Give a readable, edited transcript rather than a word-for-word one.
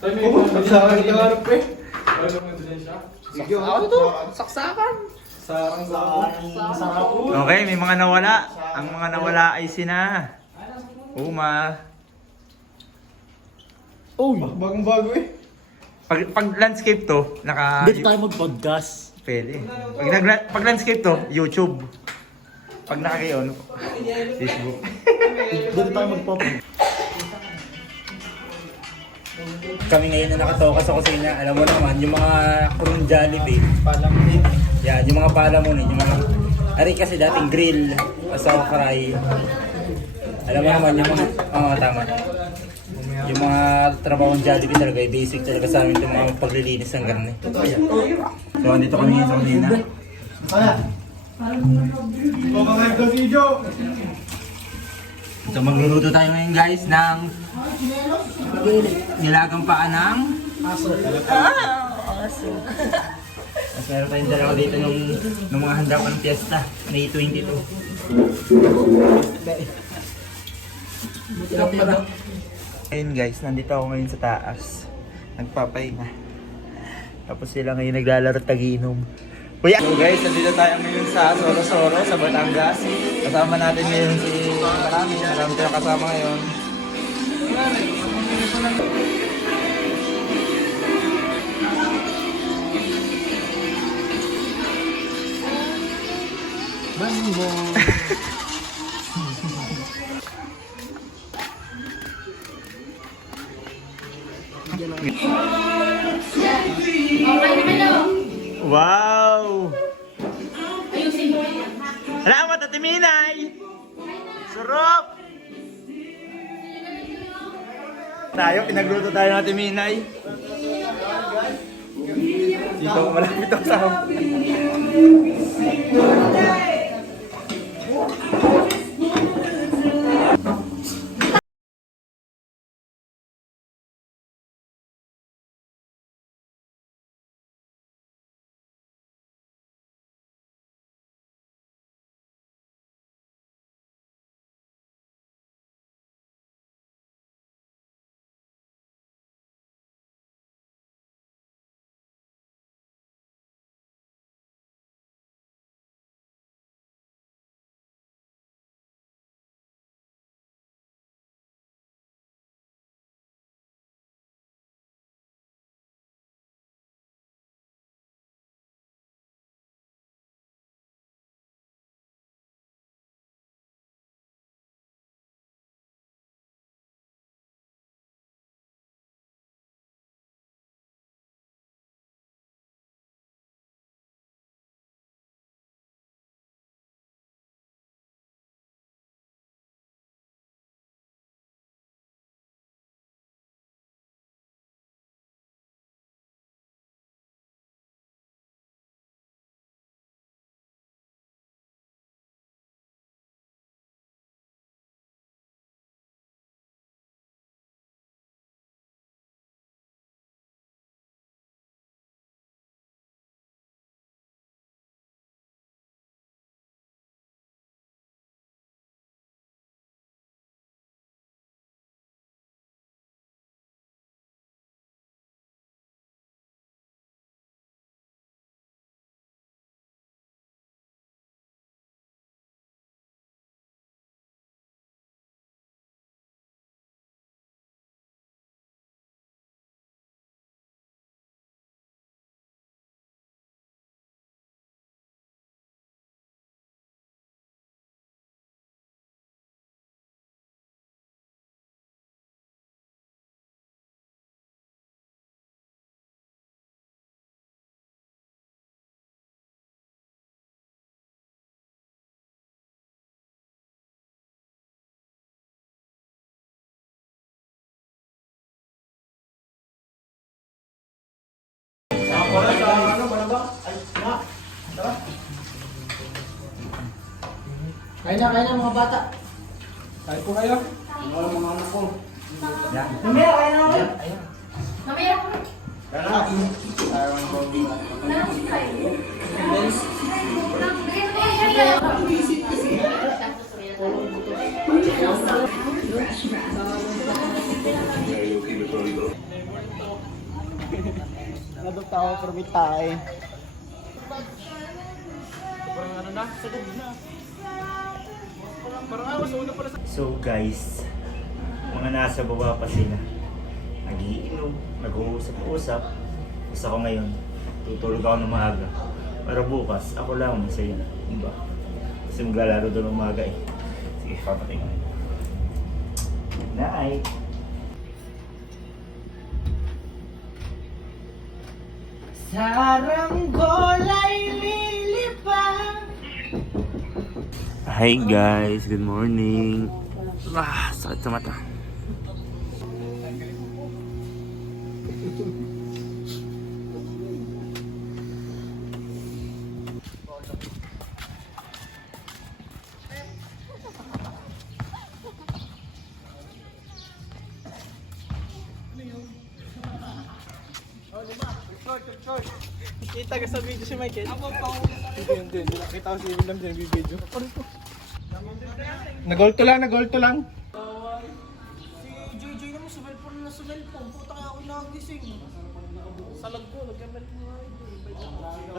Tayo may saksakan ito harap eh. Ano mo ito siya? Saksakan to. Saksakan. Sarap. Okay, may mga nawala. Ang mga nawala ay sina Uma. Oh, Bagong bago eh. Pag landscape to, dito tayo mag-podcast. Pwede. Pag landscape to, YouTube. Pag nakakiyon, Facebook. Dito tayo mag-pop. Kami ngayon na nakatoka sa kusina. Alam mo naman, yung mga kurong Jollibee. Palamunin. Yan, yung mga palamunin, yung mga... Ari kasi dating grill, asawa karay. Alam mo naman, yung mga... Oo, tama. Yung mga trabahong Jollibee talaga, basic talaga sa amin itong mga paglilinis ng garne. So, andito kami ngayon sa kusina. So, magluluto tayo ngayon guys ng nilagang paa ng aso. Mas meron tayong dalawa dito nung mga handa pa ng piyesta, May 22. Ayun guys, nandito ako ngayon sa taas. Nagpapahinga. Tapos sila ngayon naglalaro tag-inom. Kuya! So guys, nandito tayo ngayon sa Soro-Soro, sa Batangas. Kasama natin ngayon si Marami tayong kasama ngayon. Bango. Wow! Salamat Ate Minay! Sarap! Pinagluto tayo ng Ate Minay. Dito ko malapit ang sahog. Kain na mga bata. Kain po kayo. Mga anak ko. Yan. Mamaya, kain na kayo. Ayan. Mamaya ko. Nadot ako pero may tae. Parang ano na? Sagad na. Parang mas una pala sa... So guys, mga nasa baba pa sila. Nagiinom, nag-uusap-usap. Tapos ako ngayon, tutulog ako ng maaga. Para bukas, ako lang masaya. Diba? Kasi maglalaro doon ng maaga eh. Sige, papatay ko. Night! Saranggolay lilipang. Hi guys, good morning. Sakit sa mata. Kita ka sa video si Michael. Hindi. Nakita ko si William din yung video. Nag-gold to lang. Si JJ naman sa cellphone na sa cellphone. Puta kaya ako nagising. Salag ko, nagkamali mo nga ito.